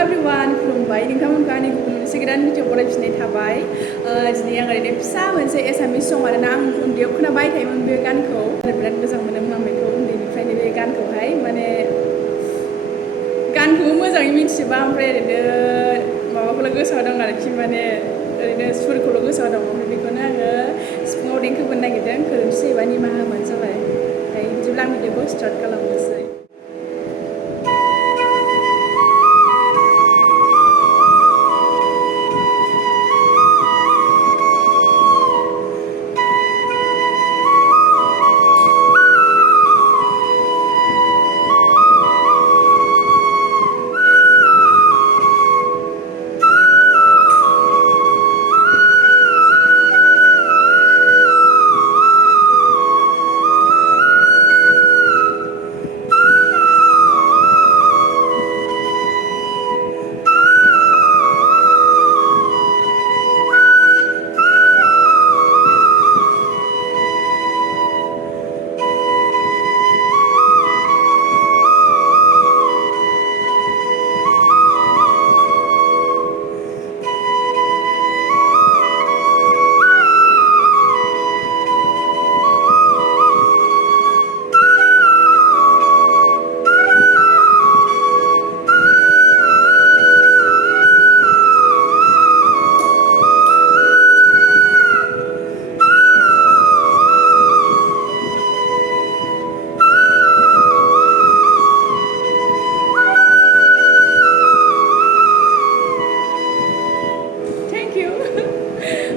everyone, खुलुमबाय नोंथांमोनखौ आंनि गुबुन मोनसे गोदान भिडिअ बरायफिननाय थाबाय दिनै आं ओरैनो फिसा मोनसे एसामिस सं आरोना आं उन्दैयाव खोनाबाय थायोमोन बे गानखौ बिराद मोजां मोनोमोन आं बेखौ उन्दैनिफ्रायनो बे गानखौहाय माने गानखौबो मोजाङै मिथिजोबा ओमफ्राय ओरैनो माबाखौल' गोसोआव दं आरोखि माने ओरैनो सुरखौल' गोसोआव दं ओमफ्राय बेखौनो आङो सिफुङाव देंखो बोनो नागिरदों गोरोन्थि जायोबा निमाहा होबानो जाबाय बिदिब्ला आं भिडिअखौ स्टार्ट खालामनोसै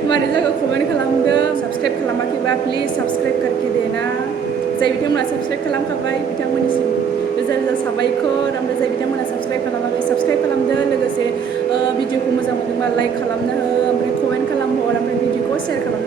हमारे जगह कमेंट खालामदो सब्सक्राइब खालामाखैबा प्लिज सब्सक्राइब करके देना जाय बिथांमोना सब्सक्राइब खालामखाबाय बिथांमोननिसिम रोजा रोजा साबायखर ओमफ्राय जाय बिथांमोना सब्सक्राइब खालामाखै सब्सक्राइब खालामदो लोगोसे भिडिअखौ मोजां मोनदोंबा लाइक खालामनो हो ओमफ्राय कमेन्ट खालामहर ओमफ्राय भिडिअखौ शेयार खालाम